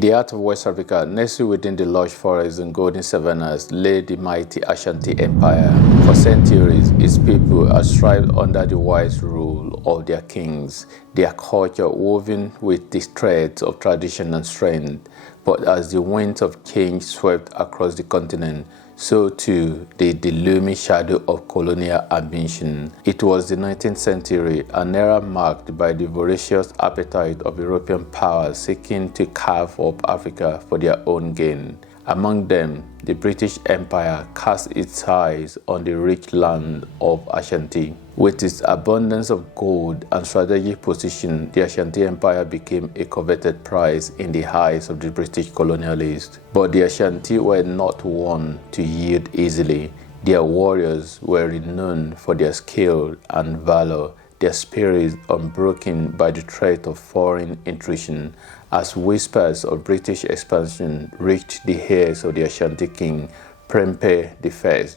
In the heart of West Africa, nestled within the lush forests and golden savannas, lay the mighty Ashanti Empire. For centuries, its people have thrived under the wise rule of their kings, their culture woven with the threads of tradition and strength. But as the winds of change swept across the continent, so too did the looming shadow of colonial ambition. It was the 19th century, an era marked by the voracious appetite of European powers seeking to carve up Africa for their own gain. Among them, the British Empire cast its eyes on the rich land of Ashanti. With its abundance of gold and strategic position, the Ashanti Empire became a coveted prize in the eyes of the British colonialists. But the Ashanti were not one to yield easily. Their warriors were renowned for their skill and valor, their spirits unbroken by the threat of foreign intrusion. As whispers of British expansion reached the ears of the Ashanti king, Prempeh I,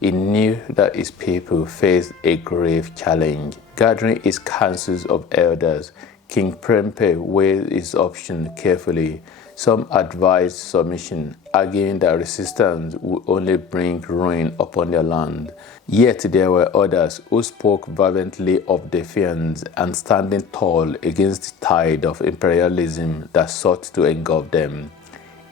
he knew that his people faced a grave challenge. Gathering his councils of elders, King Prempeh weighed his options carefully. Some advised submission, arguing that resistance would only bring ruin upon their land. Yet there were others who spoke fervently of defiance and standing tall against the tide of imperialism that sought to engulf them.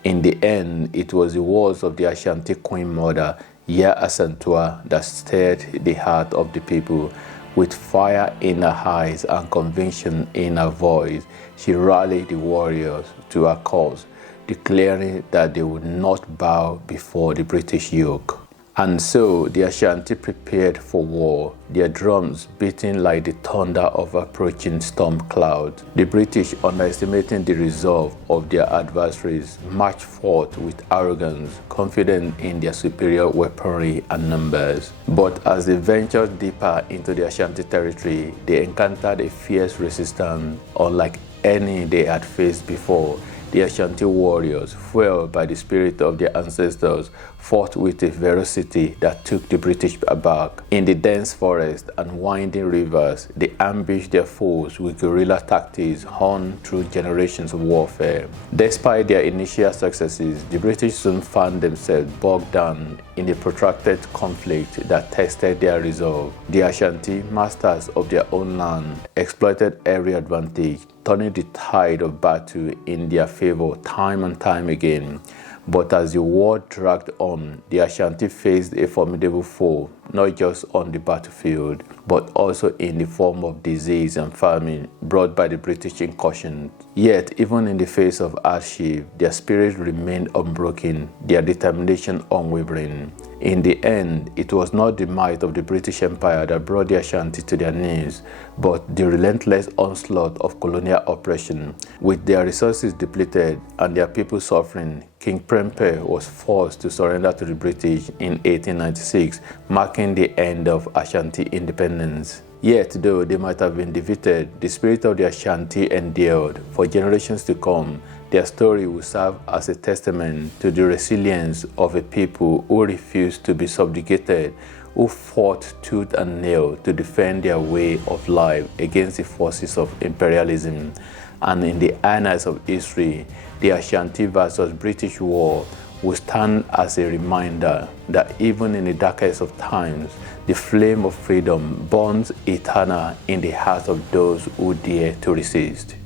In the end, it was the words of the Ashanti Queen Mother, Yaa Asantewaa, that stirred the heart of the people. With fire in her eyes and conviction in her voice, she rallied the warriors to her cause, declaring that they would not bow before the British yoke. And so the Ashanti prepared for war, their drums beating like the thunder of approaching storm clouds. The British, underestimating the resolve of their adversaries, marched forth with arrogance, confident in their superior weaponry and numbers. But as they ventured deeper into the Ashanti territory, they encountered a fierce resistance unlike any they had faced before. The Ashanti warriors, fueled by the spirit of their ancestors, fought with a ferocity that took the British aback. In the dense forest and winding rivers, they ambushed their foes with guerrilla tactics honed through generations of warfare. Despite their initial successes, the British soon found themselves bogged down in a protracted conflict that tested their resolve. The Ashanti, masters of their own land, exploited every advantage, turning the tide of battle in their favor time and time again. But as the war dragged on, the Ashanti faced a formidable foe, not just on the battlefield, but also in the form of disease and famine brought by the British incursion. Yet, even in the face of hardship, their spirit remained unbroken, their determination unwavering. In the end, it was not the might of the British Empire that brought the Ashanti to their knees, but the relentless onslaught of colonial oppression. With their resources depleted and their people suffering, King Prempeh was forced to surrender to the British in 1896, marking the end of Ashanti independence. Yet, though they might have been defeated, the spirit of the Ashanti endured. For generations to come, their story will serve as a testament to the resilience of a people who refused to be subjugated, who fought tooth and nail to defend their way of life against the forces of imperialism. And in the annals of history, the Ashanti versus British War will stand as a reminder that even in the darkest of times, the flame of freedom burns eternal in the hearts of those who dare to resist.